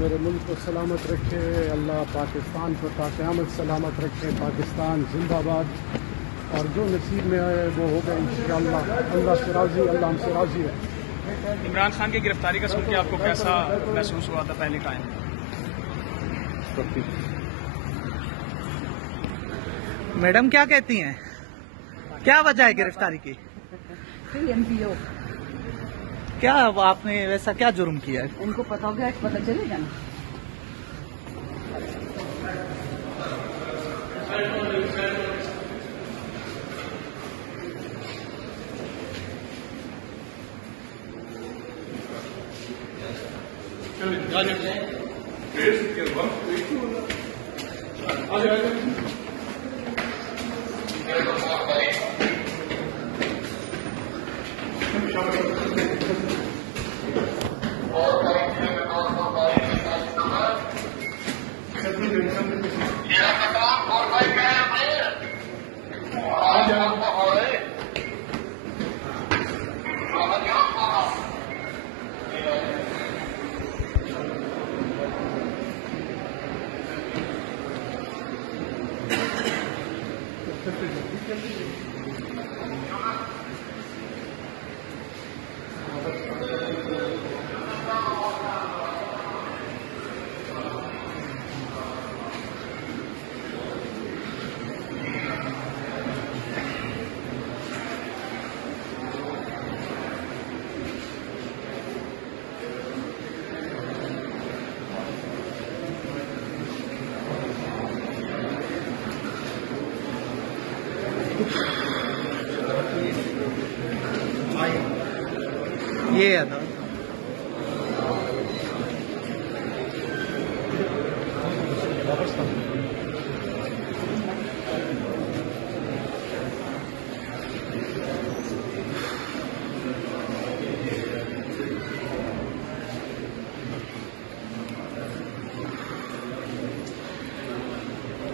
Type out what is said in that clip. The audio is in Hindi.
मेरे मुल्क को सलामत रखे अल्लाह, पाकिस्तान को क़यामत सलामत रखे। पाकिस्तान जिंदाबाद। और जो नसीब में आए वो होगा इंशाअल्लाह। अल्लाह से राज़ी, अल्लाह हमसे राज़ी है। इमरान खान की गिरफ्तारी का सुन के आपको कैसा महसूस हुआ था पहले टाइम? मैडम क्या कहती हैं, क्या वजह है गिरफ्तारी की? एमपीओ क्या आपने वैसा क्या जुर्म किया है? उनको पता हो गया, पता चलेगा ना। ये है ना वापस